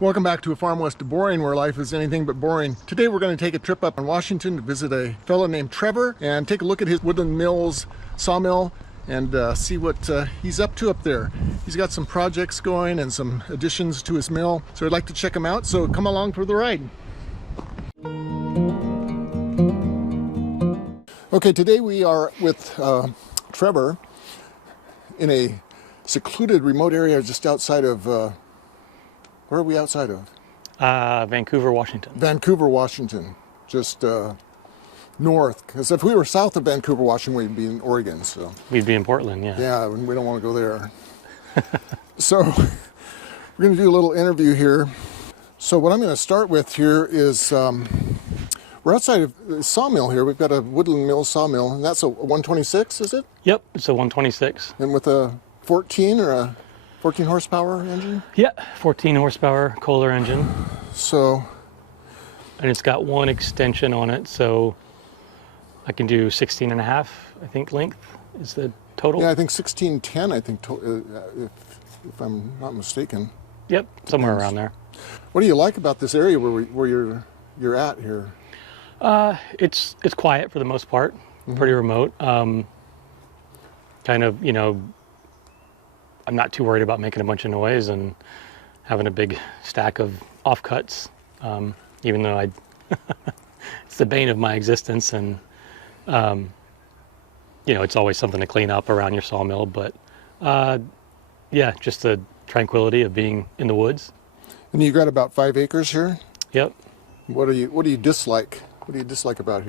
Welcome back to a farm west of Boring, where life is anything but boring. Today we're going to take a trip up in Washington to visit a fellow named Trevor and take a look at his Woodland Mills sawmill and see what he's up to up there. He's got some projects going and some additions to his mill, so I'd like to check him out, so come along for the ride. Okay, today we are with Trevor in a secluded remote area just outside of where are we outside of? Vancouver, Washington. Vancouver, Washington. Just north. Because if we were south of Vancouver, Washington, we'd be in Oregon. So we'd be in Portland, yeah. Yeah, we don't want to go there. So we're going to do a little interview here. So what I'm going to start with here is we're outside of the sawmill here. We've got a Woodland Mills sawmill, and that's a 126, is it? Yep, it's a 126. And with a 14 or a 14 horsepower engine? Yeah, 14 horsepower Kohler engine. So, and it's got one extension on it, so I can do 16 and a half, I think, length is the total. Yeah, I think 1610, I think, if I'm not mistaken. Yep, somewhere around there. What do you like about this area where you're at here? It's quiet for the most part, pretty remote. Kind of, you know, I'm not too worried about making a bunch of noise and having a big stack of offcuts, even though it's the bane of my existence, and you know, it's always something to clean up around your sawmill. But yeah, just the tranquility of being in the woods. And you got about 5 acres here? Yep. What do you dislike? What do you dislike about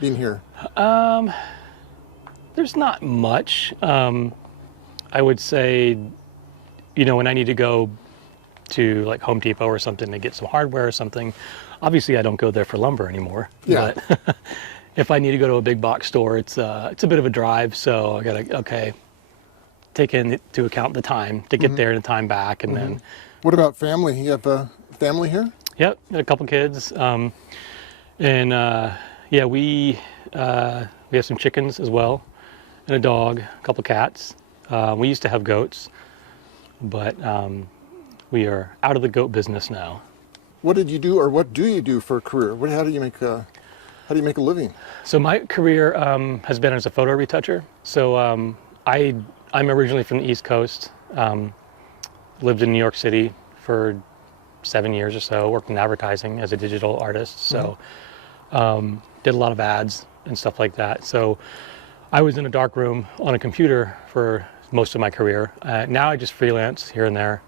being here? There's not much. I would say, you know, when I need to go to like Home Depot or something to get some hardware or something, obviously I don't go there for lumber anymore. Yeah. But if I need to go to a big box store, it's a bit of a drive, so I gotta take into account the time to get there and the time back, and then. What about family? You have a family here? Yep, a couple kids, and yeah, we have some chickens as well, and a dog, a couple cats. We used to have goats, but we are out of the goat business now. What did you do, or what do you do for a career? How do you make a living? So my career has been as a photo retoucher. So I'm originally from the East Coast. Lived in New York City for 7 years or so. Worked in advertising as a digital artist. So did a lot of ads and stuff like that. So I was in a dark room on a computer for most of my career. Now I just freelance here and there,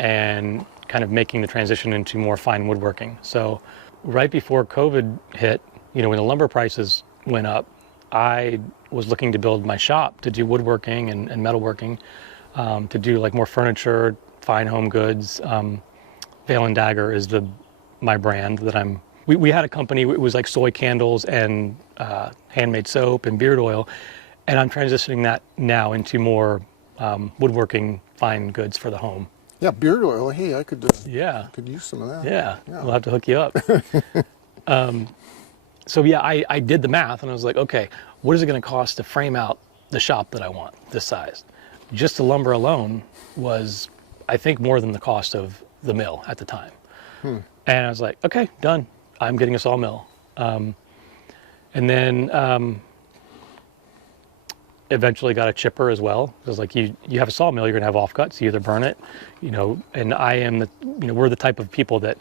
and kind of making the transition into more fine woodworking. So right before COVID hit, you know, when the lumber prices went up, I was looking to build my shop to do woodworking and metalworking, to do like more furniture, fine home goods. Veil and Dagger is my brand that we had a company, it was like soy candles and handmade soap and beard oil, and I'm transitioning that now into more woodworking fine goods for the home. Yeah, beard oil. Hey, I could use some of that. Yeah. We'll have to hook you up. So yeah, I did the math and I was like, okay, what is it going to cost to frame out the shop that I want this size? Just the lumber alone was, I think, more than the cost of the mill at the time. And I was like, okay, done. I'm getting a sawmill. And then eventually got a chipper as well. It was like, you have a sawmill, you're gonna have offcuts, you either burn it, you know, and we're the type of people that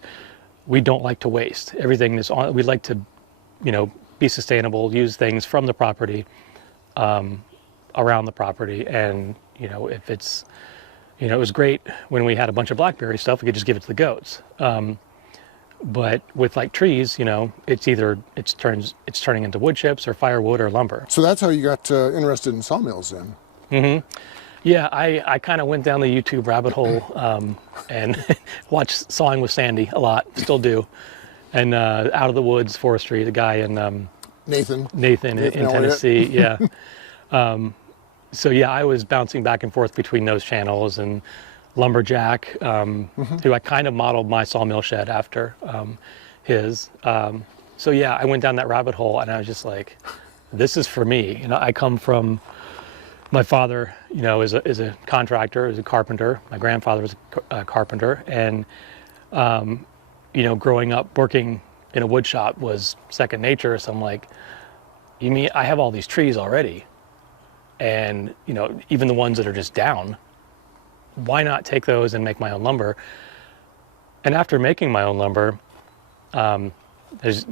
we don't like to waste. Everything is on, we like to, you know, be sustainable, use things from the property, around the property. And, you know, if it's, you know, it was great when we had a bunch of blackberry stuff, we could just give it to the goats. But with like trees, you know, it's turning into wood chips or firewood or lumber. So that's how you got interested in sawmills then? Yeah, I kind of went down the YouTube rabbit hole and watched Sawing with Sandy a lot, still do. And Out of the Woods, Forestry, the guy in Nathan in Tennessee, yeah. So yeah, I was bouncing back and forth between those channels, and Lumberjack, who I kind of modeled my sawmill shed after his. So yeah, I went down that rabbit hole and I was just like, this is for me. You know, I come from My father, is a contractor, is a carpenter. My grandfather was a carpenter, and growing up working in a wood shop was second nature. So I'm like, you mean I have all these trees already, and even the ones that are just down, why not take those and make my own lumber? And after making my own lumber, there's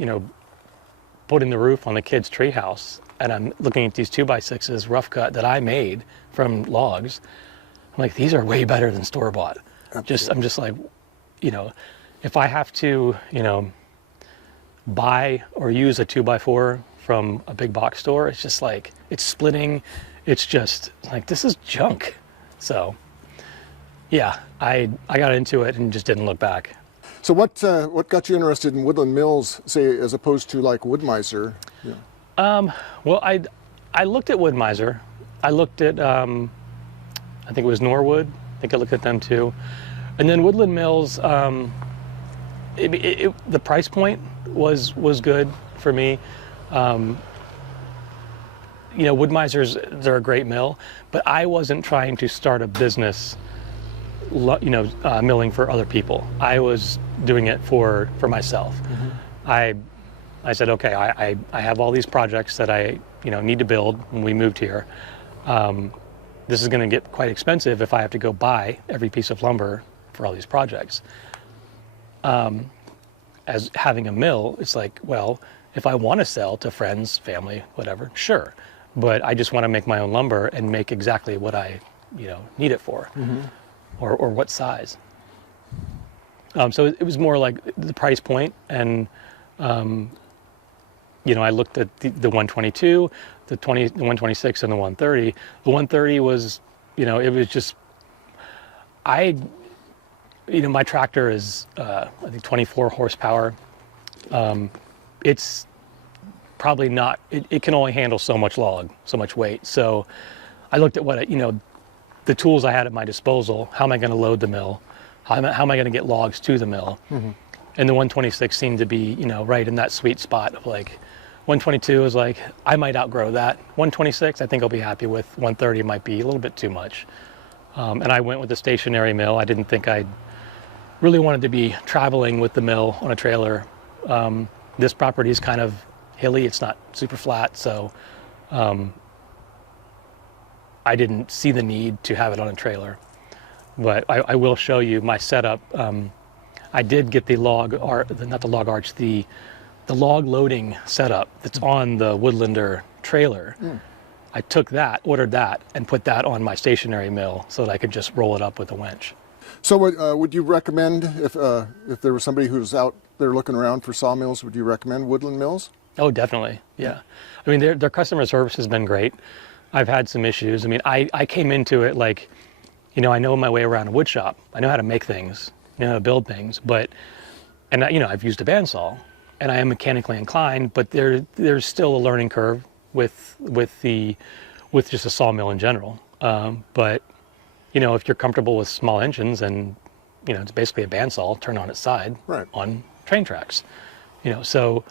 putting the roof on the kids' tree house, and I'm looking at these 2x6s rough cut that I made from logs. I'm like, these are way better than store-bought. I'm just like, if I have to, buy or use a 2x4 from a big box store, it's just like, it's splitting. It's just like, this is junk. So yeah, I got into it and just didn't look back. So what got you interested in Woodland Mills, say, as opposed to like Wood-Mizer? Yeah. Well, I looked at Wood-Mizer. I looked at, I think it was Norwood. I think I looked at them too. And then Woodland Mills, the price point was good for me. Wood-Mizer's, they're a great mill, but I wasn't trying to start a business milling for other people. I was doing it for myself. Mm-hmm. I said, okay, I have all these projects that I need to build when we moved here. This is going to get quite expensive if I have to go buy every piece of lumber for all these projects. As having a mill, it's like, well, if I want to sell to friends, family, whatever, sure. But I just want to make my own lumber and make exactly what I need it for. Mm-hmm. Or what size. So it was more like the price point, and I looked at the 122, the 126, and the 130. The 130 was, it was just, my tractor is I think 24 horsepower. It's probably not. It can only handle so much log, so much weight. So I looked at what the tools I had at my disposal. How am I going to load the mill? How am I going to get logs to the mill? Mm-hmm. And the 126 seemed to be, right in that sweet spot of like, 122 is like, I might outgrow that. 126, I think I'll be happy with. 130 might be a little bit too much. And I went with the stationary mill. I didn't think I really wanted to be traveling with the mill on a trailer. This property is kind of hilly. It's not super flat. So I didn't see the need to have it on a trailer, but I will show you my setup. I did get the log loading setup that's on the Woodlander trailer. Mm. I took that, ordered that, and put that on my stationary mill so that I could just roll it up with a winch. So would you recommend, if there was somebody who's out there looking around for sawmills, would you recommend Woodland Mills? Oh, definitely, yeah. I mean, their customer service has been great. I've had some issues. I mean, I came into it like, I know my way around a wood shop. I know how to make things, how to build things, and I've used a bandsaw, and I am mechanically inclined, but there's still a learning curve with just a sawmill in general. But if you're comfortable with small engines and it's basically a bandsaw turned on its side, right, on train tracks, so.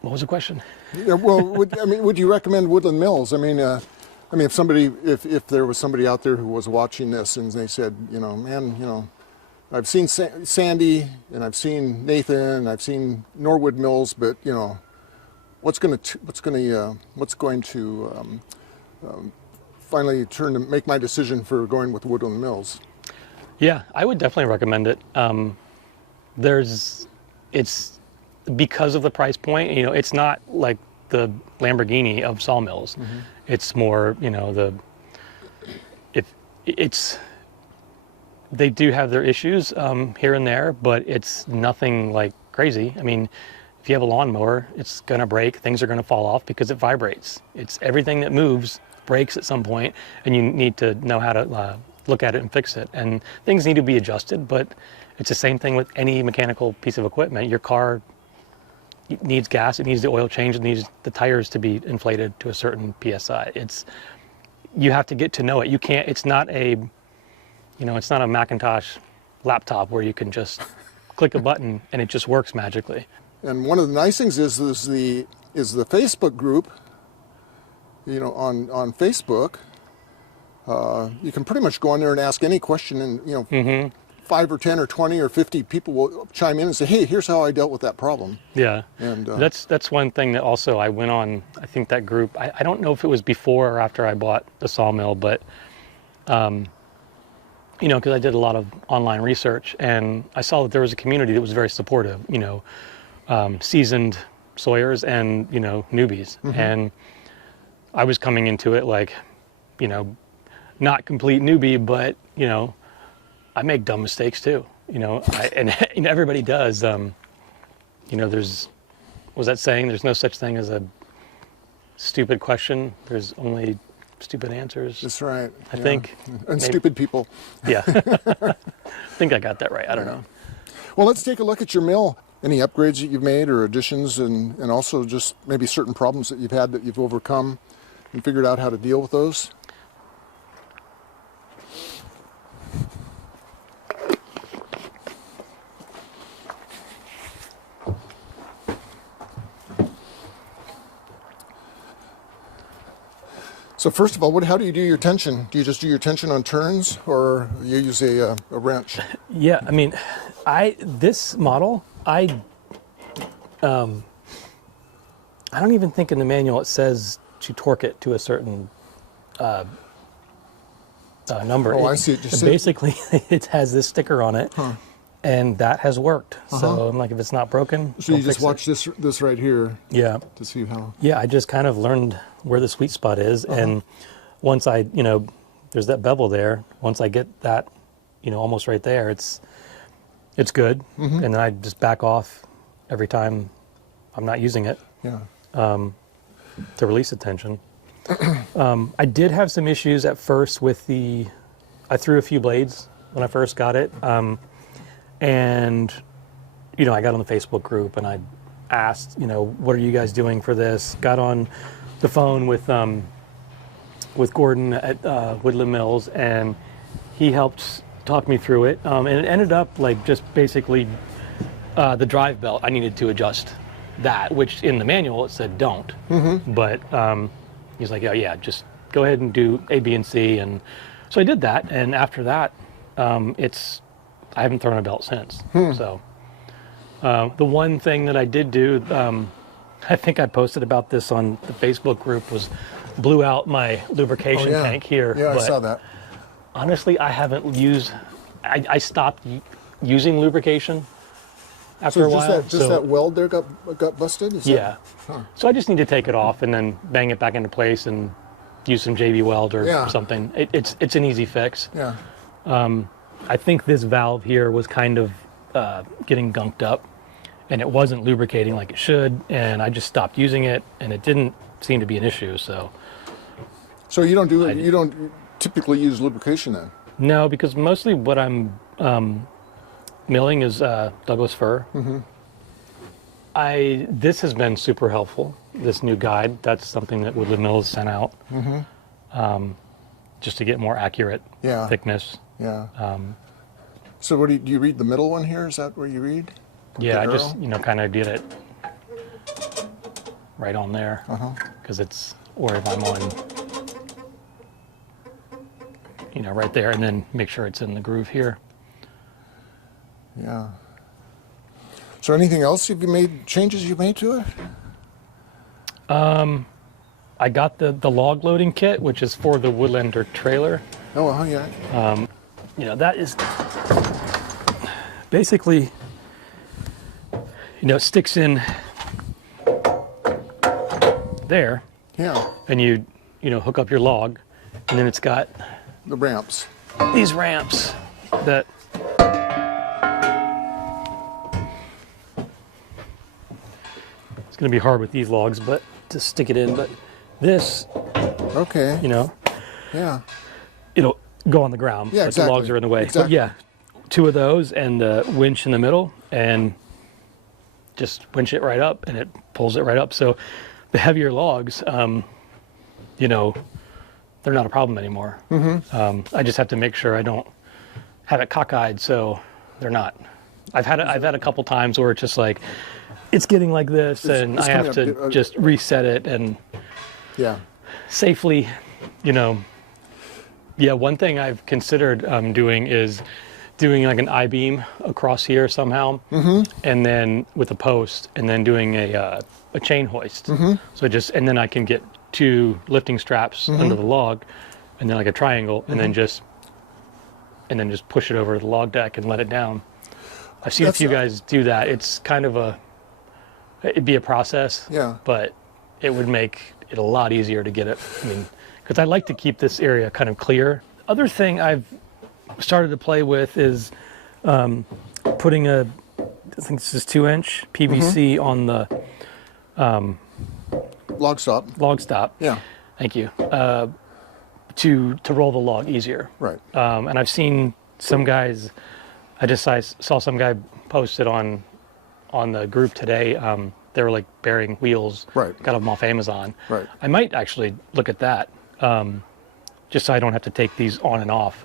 What was the question? Yeah, well, would you recommend Woodland Mills? I mean, if there was somebody out there who was watching this and they said, man, I've seen Sandy and I've seen Nathan and I've seen Norwood Mills, but what's going to finally make my decision for going with Woodland Mills? Yeah, I would definitely recommend it. It's because of the price point. It's not like the Lamborghini of sawmills. Mm-hmm. It's more, they do have their issues here and there, but it's nothing like crazy. I mean, if you have a lawnmower, it's going to break. Things are going to fall off because it vibrates. It's everything that moves breaks at some point, and you need to know how to look at it and fix it. And things need to be adjusted, but it's the same thing with any mechanical piece of equipment. Your car needs gas, it needs the oil change, it needs the tires to be inflated to a certain PSI. You have to get to know it. You can't, it's not a Macintosh laptop where you can just click a button and it just works magically. And one of the nice things is the is the Facebook group. You know, on Facebook, you can pretty much go on there and ask any question, and 5 or 10 or 20 or 50 people will chime in and say, hey, here's how I dealt with that problem. Yeah, and that's one thing that also I went on. I think that group. I don't know if it was before or after I bought the Sawmill, but because I did a lot of online research, and I saw that there was a community that was very supportive. Seasoned sawyers and newbies, and I was coming into it like, not complete newbie, but I make dumb mistakes too. And everybody does. There's that saying? There's no such thing as a stupid question. There's only stupid answers. That's right. I think. And maybe. Stupid people. Yeah. I think I got that right. I don't know. Well, let's take a look at your mill. Any upgrades that you've made or additions, and also just maybe certain problems that you've had that you've overcome and figured out how to deal with those? So first of all, how do you do your tension? Do you just do your tension on turns, or you use a wrench? Yeah, I mean, this model, I don't even think in the manual it says to torque it to a certain number. Oh, I see. Basically, it has this sticker on it, and that has worked. So I'm like, if it's not broken, so you just watch this right here. Yeah. To see how. Yeah, I just kind of learned where the sweet spot is, and once I, there's that bevel there. Once I get that, almost right there, it's good, and then I just back off every time I'm not using it. Yeah. To release the tension. I did have some issues at first with I threw a few blades when I first got it, and I got on the Facebook group and I asked, what are you guys doing for this? Got on the phone with Gordon at Woodland Mills, and he helped talk me through it, and it ended up like just basically the drive belt. I needed to adjust that, which in the manual it said don't, but he's like, yeah, just go ahead and do A, B, and C, and so I did that, and after that, I haven't thrown a belt since. So the one thing that I did do, I think I posted about this on the Facebook group, was blew out my lubrication tank here. Yeah, I saw that. Honestly, I haven't used. I stopped using lubrication after a while. Just that weld there got busted? Yeah. So I just need to take it off and then bang it back into place and use some JB weld or something. It's an easy fix. Yeah. I think this valve here was kind of getting gunked up, and it wasn't lubricating like it should, and I just stopped using it, and it didn't seem to be an issue. So you don't typically use lubrication then? No, because mostly what I'm milling is Douglas fir. This has been super helpful. This new guide, that's something that Woodland Mills sent out, just to get more accurate thickness. Yeah. So what do you read the middle one here? Is that where you read? Yeah, I just kind of get it right on there, because it's, or if I'm on, right there, and then make sure it's in the groove here. Yeah. So anything else changes you've made to it? I got the log loading kit, which is for the Woodlander trailer. Oh, yeah. That is basically, it sticks in there. Yeah. And you hook up your log, and then it's got the ramps. These ramps that it's going to be hard with these logs, but to stick it in. But this, yeah, it'll go on the ground. Yeah, but exactly. The logs are in the way. Exactly. But yeah, 2 of those and the winch in the middle, and just winch it right up, and it pulls it right up. So the heavier logs, they're not a problem anymore. I just have to make sure I don't have it cockeyed so they're not. I've had a couple times where it's just like it's getting like this, and it's I have coming to just reset it and Yeah. safely, you know. Yeah, one thing I've considered doing is doing like an I-beam across here somehow, and then with a post, and then doing a chain hoist. So and then I can get 2 lifting straps under the log, and then like a triangle, and then just push it over the log deck and let it down. I've seen a few guys do that. It's kind of it'd be a process, Yeah. but it would make it a lot easier to get it. I mean, because I like to keep this area kind of clear. Other thing I've started to play with is putting I think this is 2-inch PVC on the Log stop. log stop. Yeah. Thank you. To roll the log easier. Right. And I've seen some guys. I saw some guy posted on the group today. They were like bearing wheels. Right. Got them off Amazon. Right. I might actually look at that, just so I don't have to take these on and off.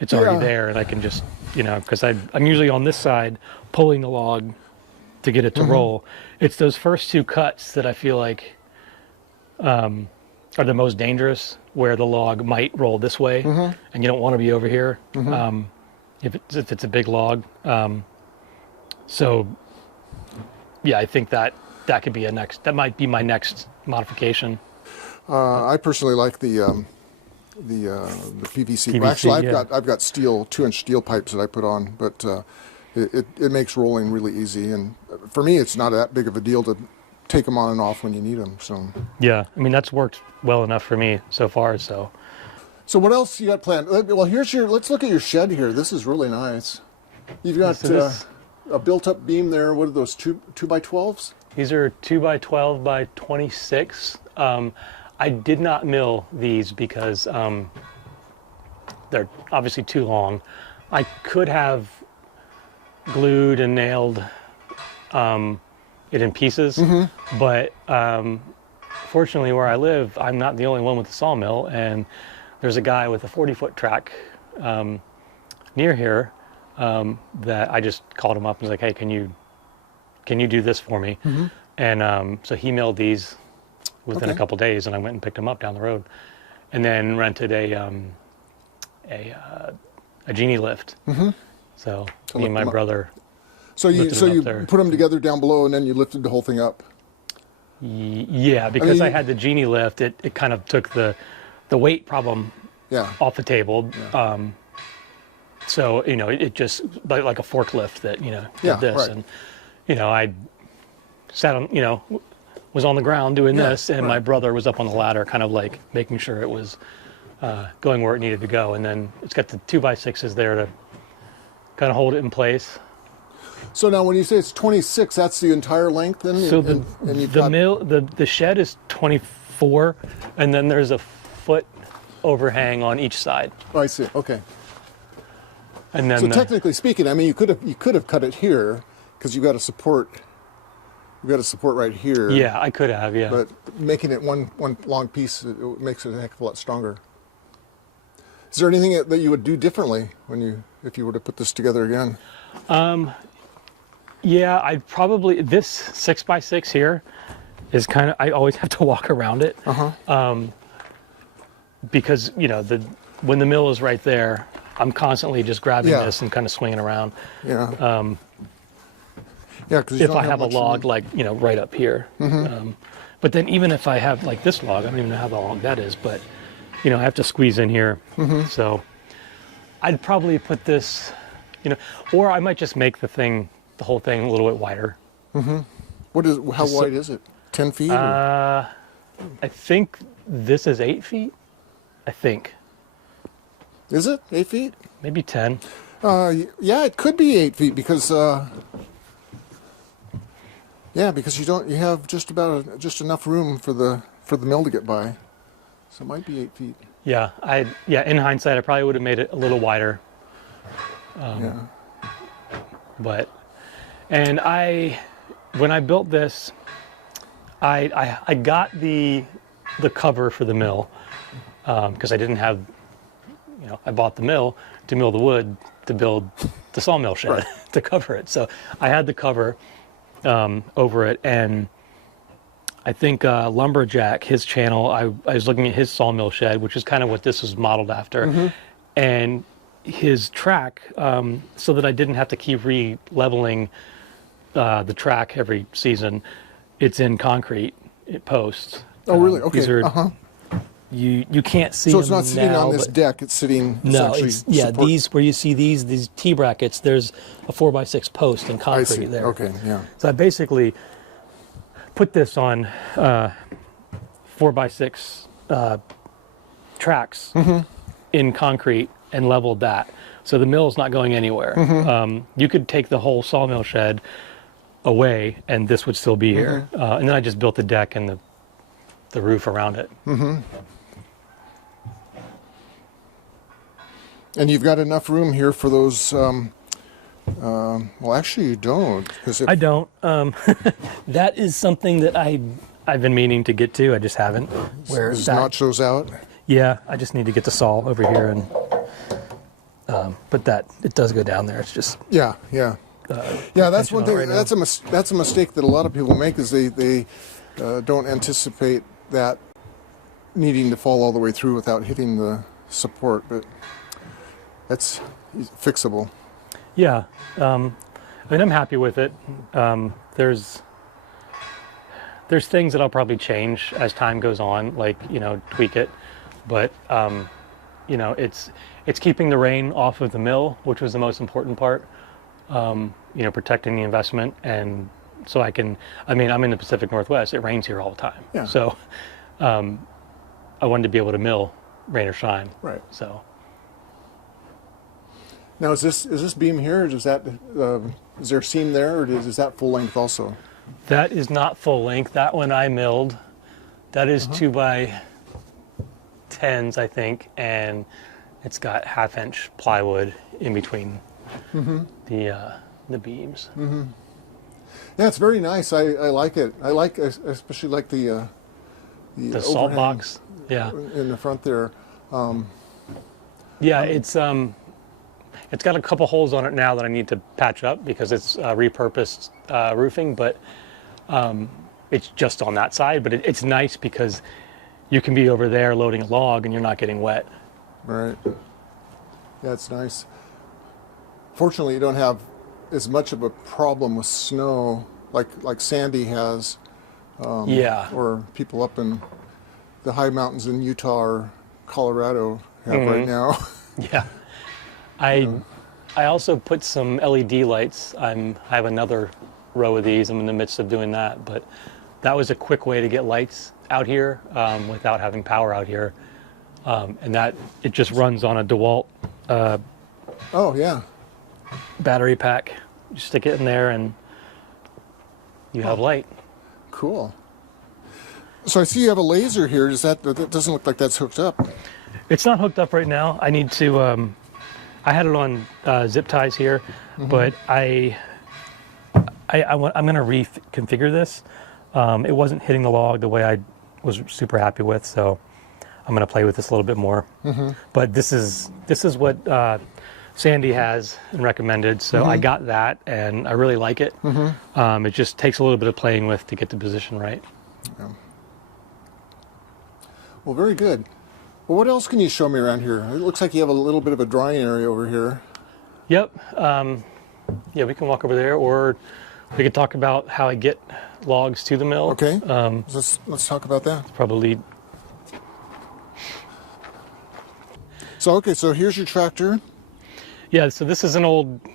It's already there, and I can just, because I'm usually on this side pulling the log to get it to roll. It's those first 2 cuts that I feel like are the most dangerous, where the log might roll this way, and you don't want to be over here if it's a big log. So, yeah, I think that could be that might be my next modification. I personally like the PVC. PVC, Well, actually, yeah. I've got 2-inch steel pipes that I put on, but it makes rolling really easy. And for me, it's not that big of a deal to take them on and off when you need them. So Yeah, I mean, that's worked well enough for me so far. So what else you got planned? Well, let's look at your shed here. This is really nice. You've got a built-up beam there. What are those, 2x12s? These are 2x12 by 26. I did not mill these because they're obviously too long. I could have glued and nailed it in pieces, but fortunately where I live, I'm not the only one with a sawmill, and there's a guy with a 40-foot track near here that I just called him up and was like, hey, can you do this for me? And so he milled these within a couple days, and I went and picked them up down the road, and then rented a genie lift. So me and my brother. So you put them together down below, and then you lifted the whole thing up. Yeah, because I had the genie lift, it kind of took the weight problem off the table. Yeah. So it just like a forklift that did this, right. and I sat on was on the ground doing this, and my brother was up on the ladder, kind of like making sure it was going where it needed to go. And then it's got the 2x6s there to kind of hold it in place. So now when you say it's 26, that's the entire length then? So the shed is 24, and then there's a foot overhang on each side. Oh, I see. Okay. And then so technically speaking, I mean, you could have cut it here because you got a support. You got a support right here. Yeah, I could have. Yeah. But making it one long piece, it makes it a heck of a lot stronger. Is there anything that you would do differently if you were to put this together again? Yeah, I'd probably, this 6x6 here is kind of, I always have to walk around it. Because, when the mill is right there, I'm constantly just grabbing this and kind of swinging around. Yeah. Yeah, because if I have a log right up here. But then even if I have like this log, I don't even know how long that is, but I have to squeeze in here. So I'd probably put this, or I might just make the whole thing a little bit wider. How wide is it? 10 feet? I think this is 8 feet. I think. Is it 8 feet? Maybe 10. Yeah, it could be 8 feet because because you have just enough room for the mill to get by. So it might be 8 feet. Yeah, in hindsight, I probably would have made it a little wider. But, and when I built this, I got the cover for the mill because I didn't have, I bought the mill to mill the wood to build the sawmill shed to cover it. So I had the cover, over it, and I think Lumberjack, his channel, I was looking at his sawmill shed, which is kind of what this was modeled after, and his track, so that I didn't have to keep re-leveling the track every season. It's in concrete posts. Oh, really? Okay. These are, you can't see. So it's them not sitting now, on this deck. It's sitting. No, it's yeah. These where you see these T brackets. There's a 4x6 post in I concrete see. there. Okay, yeah. So I basically put this on 4x6 tracks in concrete and leveled that. So the mill's not going anywhere. You could take the whole sawmill shed away and this would still be here. And then I just built the deck and the roof around it. And you've got enough room here for those. Well, actually, you don't. I don't. That is something that I've been meaning to get to. I just haven't. Where Does nachos out? Yeah, I just need to get the saw over here and. But that it does go down there. It's just. Yeah. That's one thing. Right that's a mistake that a lot of people make is they don't anticipate that needing to fall all the way through without hitting the support, but that's fixable. Yeah, I mean, I'm happy with it. There's things that I'll probably change as time goes on, like, tweak it. But, it's keeping the rain off of the mill, which was the most important part, protecting the investment. And so I'm in the Pacific Northwest. It rains here all the time. Yeah. So I wanted to be able to mill rain or shine. Right. So. Now, is this beam here? Or is there a seam there, or is that full length also? That is not full length. That one I milled. That is 2x10s, I think, and it's got 1/2-inch plywood in between the beams. Yeah, it's very nice. I like it. Especially like the salt box. Yeah. In the front there. Yeah, it's got a couple holes on it now that I need to patch up because it's repurposed roofing, but it's just on that side. But it's nice because you can be over there loading a log and you're not getting wet. Right. Yeah, it's nice. Fortunately, you don't have as much of a problem with snow like Sandy has. Or people up in the high mountains in Utah or Colorado have right now. Yeah. I also put some LED lights. I have another row of these. I'm in the midst of doing that, but that was a quick way to get lights out here without having power out here. And that it just runs on a DeWalt battery pack. You stick it in there and you have light. Cool. So I see you have a laser here. That doesn't look like that's hooked up. It's not hooked up right now. I need to. I had it on zip ties here, but I'm going to reconfigure this. It wasn't hitting the log the way I was super happy with, so I'm going to play with this a little bit more. But this is what Sandy has and recommended, so I got that, and I really like it. It just takes a little bit of playing with to get the position right. Yeah. Well, very good. Well, what else can you show me around here? It looks like you have a little bit of a drying area over here. Yep. Yeah, we can walk over there, or we could talk about how I get logs to the mill. Okay. Let's talk about that. Probably. So here's your tractor. Yeah, so this is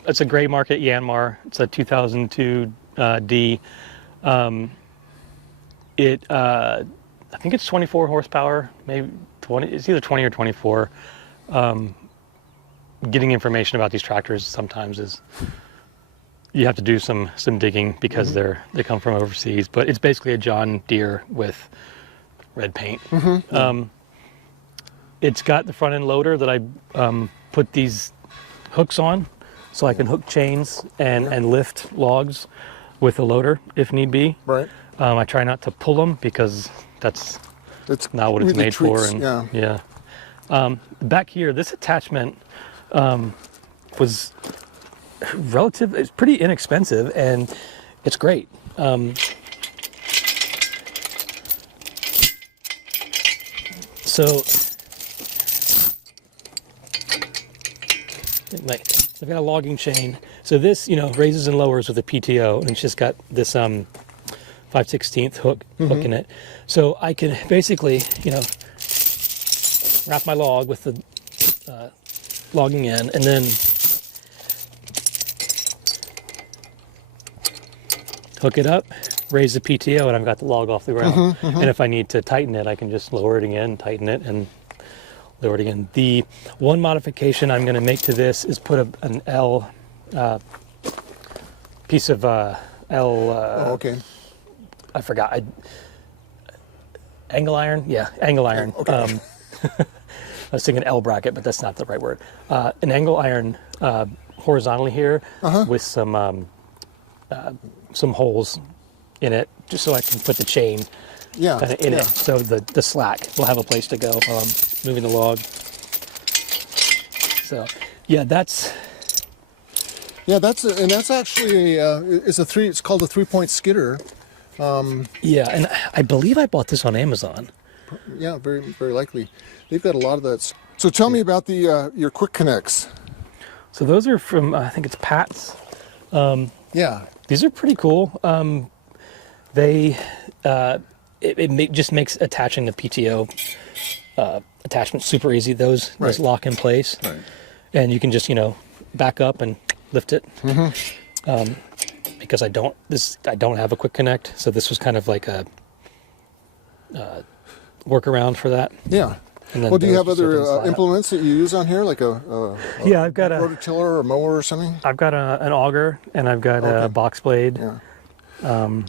it's a gray market Yanmar. It's a 2002 D. I think it's 24 horsepower, maybe 20. It's either 20 or 24. Getting information about these tractors sometimes is you have to do some digging because they come from overseas. But it's basically a John Deere with red paint. It's got the front end loader that I put these hooks on, so I can hook chains and lift logs with the loader if need be. Right. I try not to pull them because that's not what it's made for. And back here, this attachment was it's pretty inexpensive, and it's great. So I've got a logging chain. So this, raises and lowers with a PTO, and it's just got this 5/16 hook in it. So I can basically, wrap my log with the logging in, and then hook it up, raise the PTO, and I've got the log off the ground. And if I need to tighten it, I can just lower it again, tighten it, and lower it again. The one modification I'm going to make to this is put an L piece of L. Okay. I forgot. Angle iron? Yeah, angle iron. Okay. I was thinking L bracket, but that's not the right word. An angle iron horizontally here with some holes in it, just so I can put the chain kind of in it, so the slack will have a place to go while I'm moving the log. So, yeah, that's actually it's called a 3-point skidder. Yeah, and I believe I bought this on Amazon. Yeah, very very likely. They've got a lot of that. So tell me about your quick connects. So those are from I think it's Pat's. Yeah. These are pretty cool. It just makes attaching the PTO attachment super easy. Those lock in place, and you can just back up and lift it. Because I don't have a quick connect, so this was kind of like a workaround for that. Yeah. And then well, do you have other implements that you use on here, like yeah, I've got a rototiller or a mower or something? I've got an auger, and I've got a box blade. Yeah.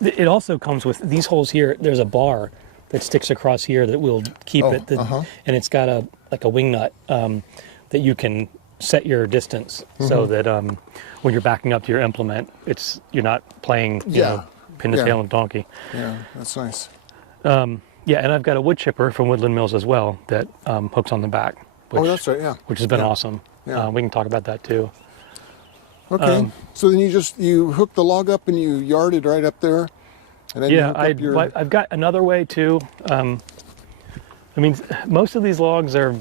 It also comes with these holes here. There's a bar that sticks across here that will keep it, and it's got a wing nut that you can set your distance so that when you're backing up to your implement, you're not playing pin the tail of a donkey. Yeah, that's nice. Yeah, and I've got a wood chipper from Woodland Mills as well that hooks on the back. Which, that's right. Yeah. Which has been awesome. Yeah. We can talk about that too. Okay. So then you hook the log up and you yard it right up there, and then I've got another way too. Most of these logs are,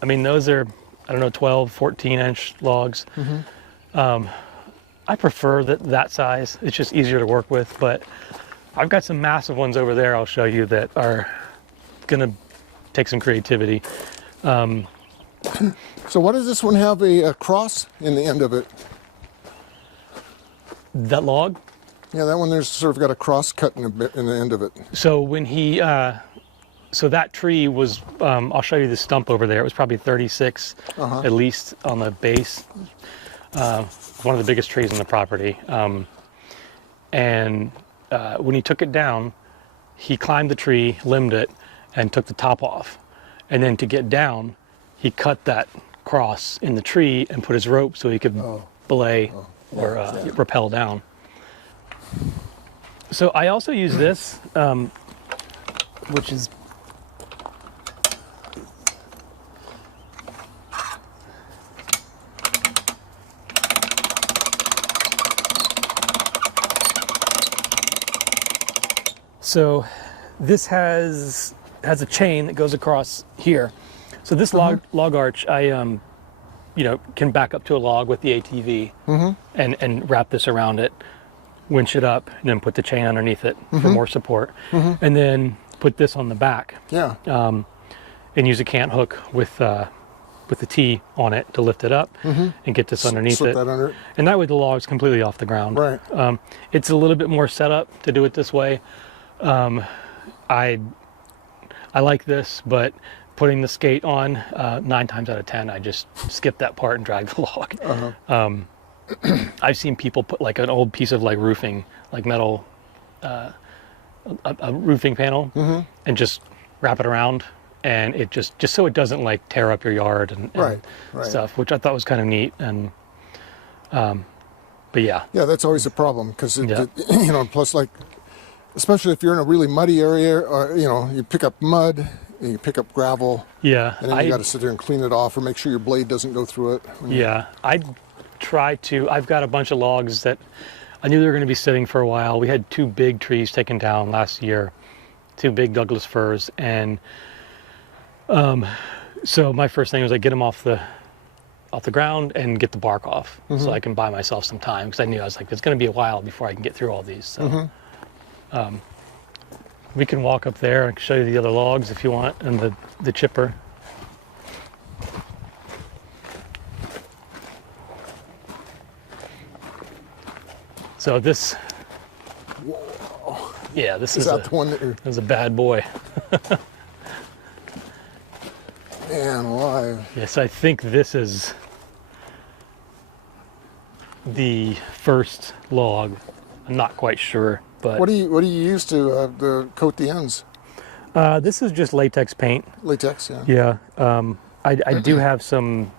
those are 12, 14-inch logs. I prefer that size. It's just easier to work with, but I've got some massive ones over there I'll show you that are gonna take some creativity. So what does this one have, a cross in the end of it? That log? Yeah, that one there's sort of got a cross cut in the end of it. So when he, so that tree was, I'll show you the stump over there. It was probably 36 at least on the base. One of the biggest trees on the property. And when he took it down, he climbed the tree, limbed it, and took the top off. And then to get down, he cut that cross in the tree and put his rope so he could belay or rappel down. So I also use this, which is so this has a chain that goes across here. So this log arch, I can back up to a log with the ATV and wrap this around it, winch it up, and then put the chain underneath it for more support, and then put this on the back. Yeah. And use a cant hook with the T on it to lift it up and get this underneath Slip it. that under it. And that way the log's completely off the ground. Right. It's a little bit more setup to do it this way. I like this, but putting the skate on, 9 times out of 10, I just skip that part and drag the log. I've seen people put like an old piece of like roofing, like metal, a roofing panel, and just wrap it around, and it just so it doesn't like tear up your yard and stuff, which I thought was kind of neat. And but yeah, that's always a problem because plus like, especially if you're in a really muddy area, or you pick up mud, and you pick up gravel, and then you got to sit there and clean it off or make sure your blade doesn't go through it. try to, I've got a bunch of logs that I knew they were going to be sitting for a while. We had 2 big trees taken down last year, 2 big Douglas firs, and so my first thing was like get them off the ground and get the bark off, so I can buy myself some time, because I knew I was like, it's going to be a while before I can get through all these. So we can walk up there and show you the other logs if you want, and the chipper. So this, yeah, this is that the one that this is a bad boy. man alive. Yes, I think this is the first log. I'm not quite sure, but What do you use to coat the ends? this is just latex paint. Latex, yeah. Yeah, I do have some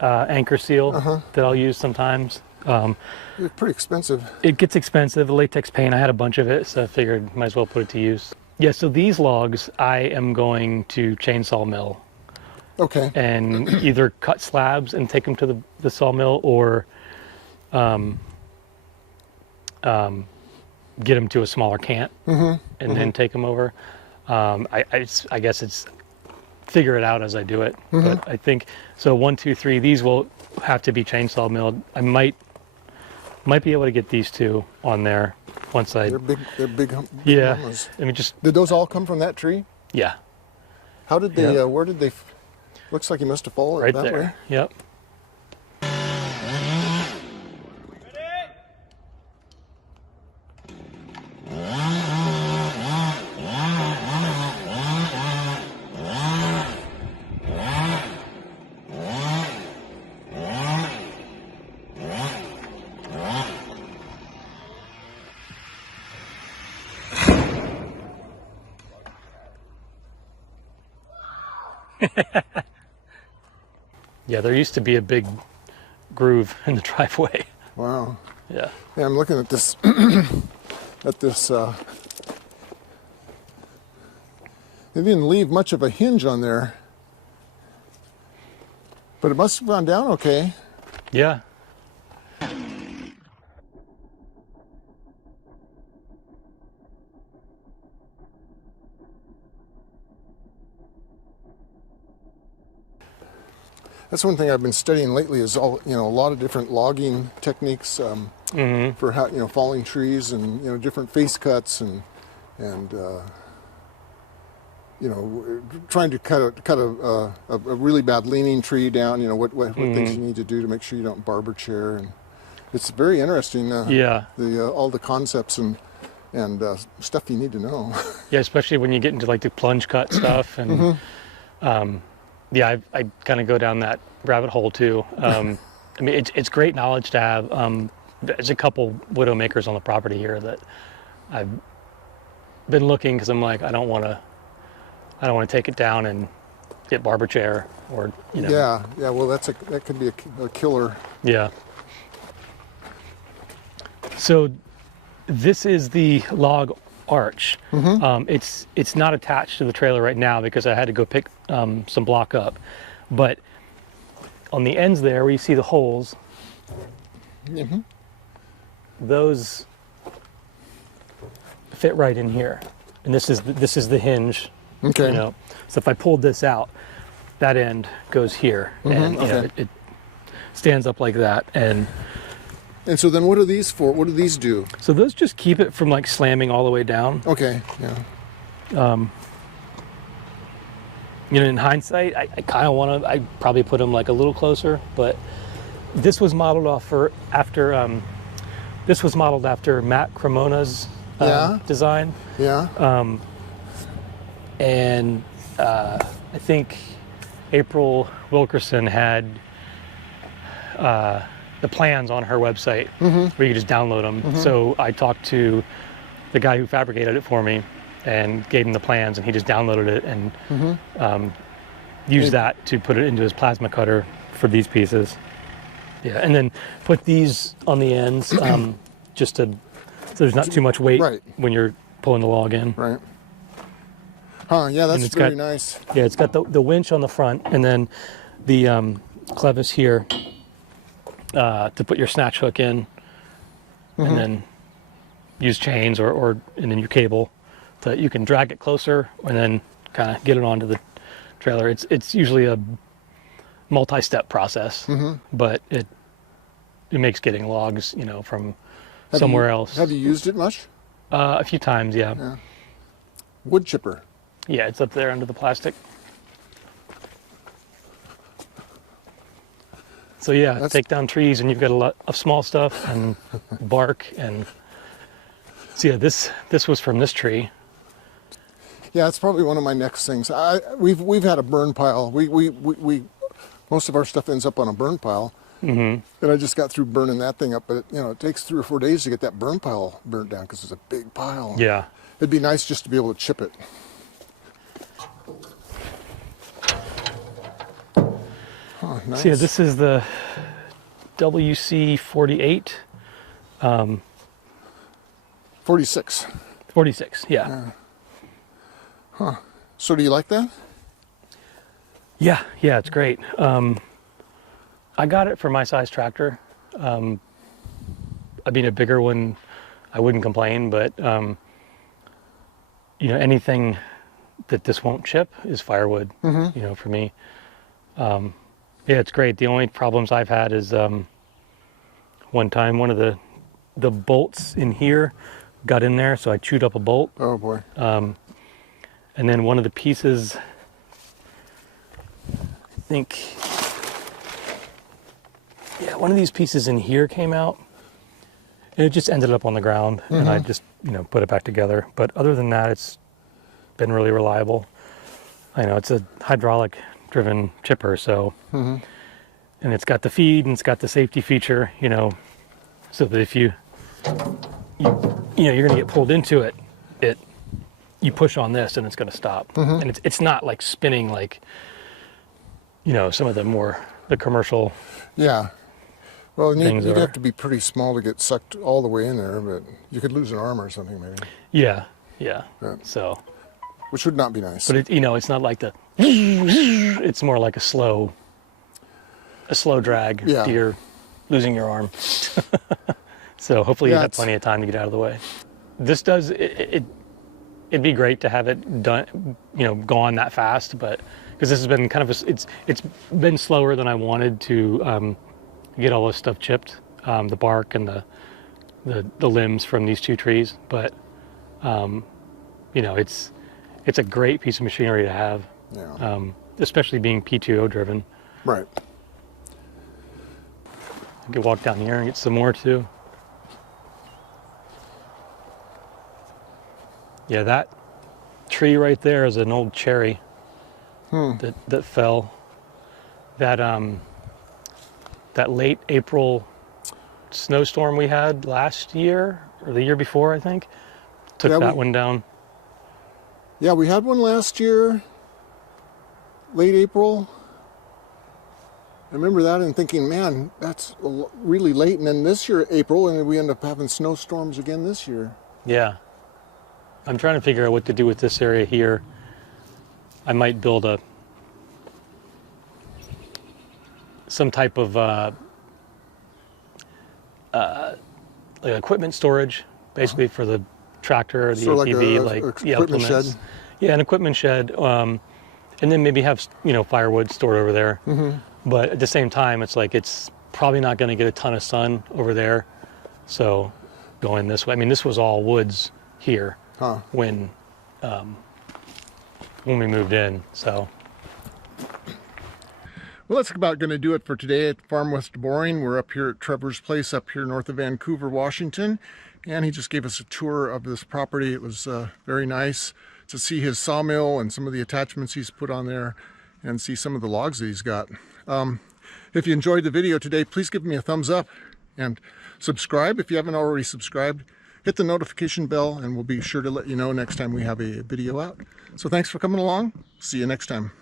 anchor seal that I'll use sometimes. It's pretty expensive. It gets expensive. Latex paint, I had a bunch of it, so I figured might as well put it to use. Yeah, so these logs I am going to chainsaw mill Okay. and either cut slabs and take them to the sawmill, or get them to a smaller cant and then take them over. I guess it's figure it out as I do it. But I think, so 1, 2, 3, these will have to be chainsaw milled. I might be able to get these 2 on there once I... They're big. They're big. Yeah. Mamas. I mean, just... Did those all come from that tree? Yeah. How did they? Yep. Where did they? Looks like he must have fallen Right that there. way. Yep. Yeah, there used to be a big groove in the driveway. Wow. Yeah. Yeah, I'm looking at this. At this. They didn't leave much of a hinge on there, but it must have gone down okay. Yeah. That's one thing I've been studying lately, is all, a lot of different logging techniques for how, falling trees, and different face cuts, and trying to cut a really bad leaning tree down. What things you need to do to make sure you don't barber chair, and it's very interesting. Yeah. All the concepts and stuff you need to know. Yeah, especially when you get into like the plunge cut stuff, and yeah, I kind of go down that rabbit hole too. I mean, it's great knowledge to have. There's a couple widow makers on the property here that I've been looking, because I'm like, I don't want to take it down and get barber chair, or Yeah. Well, that could be a killer. Yeah. So this is the log arch. It's not attached to the trailer right now because I had to go pick some block up, but on the ends there where you see the holes, those fit right in here, and this is the hinge. Okay. So if I pulled this out, that end goes here, and it stands up like that. And so then what are these for? What do these do? so those just keep it from like slamming all the way down. Okay, yeah. In hindsight, I kind of want to. I probably put them like a little closer, but this was modeled after Matt Cremona's design. Yeah. And I think April Wilkerson had the plans on her website where you could just download them. So I talked to the guy who fabricated it for me and gave him the plans, and he just downloaded it and used that to put it into his plasma cutter for these pieces. Yeah, and then put these on the ends just so there's not too much weight when you're pulling the log in. Right. Huh, yeah, that's very nice. Yeah, it's got the winch on the front, and then the clevis here to put your snatch hook in, and then use chains or and then your cable. You can drag it closer and then kind of get it onto the trailer. It's usually a multi-step process, but it makes getting logs, from somewhere else. Have you used it much? A few times, yeah. Wood chipper. Yeah, it's up there under the plastic. So yeah, take down trees and you've got a lot of small stuff and bark and. So yeah, this was from this tree. Yeah, it's probably one of my next things. We've had a burn pile. We most of our stuff ends up on a burn pile. And I just got through burning that thing up, but it takes 3 or 4 days to get that burn pile burnt down because it's a big pile. Yeah. It'd be nice just to be able to chip it. Oh, nice. So yeah, this is the WC48. 46. 46, yeah. So do you like that? Yeah, it's great. I got it for my size tractor. I mean, a bigger one, I wouldn't complain, but anything that this won't chip is firewood. For me. Yeah, it's great. The only problems I've had is one time one of the bolts in here got in there, so I chewed up a bolt. Oh boy. And then one of the pieces, I think, one of these pieces in here came out, and it just ended up on the ground, and I just, put it back together. But other than that, it's been really reliable. I know it's a hydraulic-driven chipper, so, and it's got the feed, and it's got the safety feature, so that if you're gonna get pulled into it, you push on this, and it's gonna stop. And it's not like spinning like, some of the commercial. Yeah. Well, you'd are. have to be pretty small to get sucked all the way in there, but you could lose an arm or something maybe. Yeah. So. Which would not be nice. But it's not like it's more like a slow drag. Yeah. You're losing your arm. So hopefully you have plenty of time to get out of the way. This does it'd be great to have it done, gone that fast, but because this has been kind of it's been slower than I wanted to get all this stuff chipped, the bark and the limbs from these 2 trees. But it's a great piece of machinery to have, especially being PTO driven. Right. I could walk down here and get some more too. Yeah, that tree right there is an old cherry that fell. That late April snowstorm we had last year or the year before, I think, took that one down. Yeah, we had one last year, late April. I remember that and thinking, man, that's really late. And then this year, April, and we end up having snowstorms again this year. Yeah. I'm trying to figure out what to do with this area here. I might build some type of like equipment storage, basically for the tractor or the ATV, like equipment shed. Yeah, an equipment shed, and then maybe have firewood stored over there. But at the same time, it's probably not going to get a ton of sun over there. So going this way, I mean, this was all woods here when we moved in. So. Well, that's about going to do it for today at Farm West Boring. We're up here at Trevor's place up here north of Vancouver, Washington. And he just gave us a tour of this property. It was very nice to see his sawmill and some of the attachments he's put on there and see some of the logs that he's got. If you enjoyed the video today, please give me a thumbs up and subscribe if you haven't already subscribed. Hit the notification bell and we'll be sure to let you know next time we have a video out. So thanks for coming along. See you next time.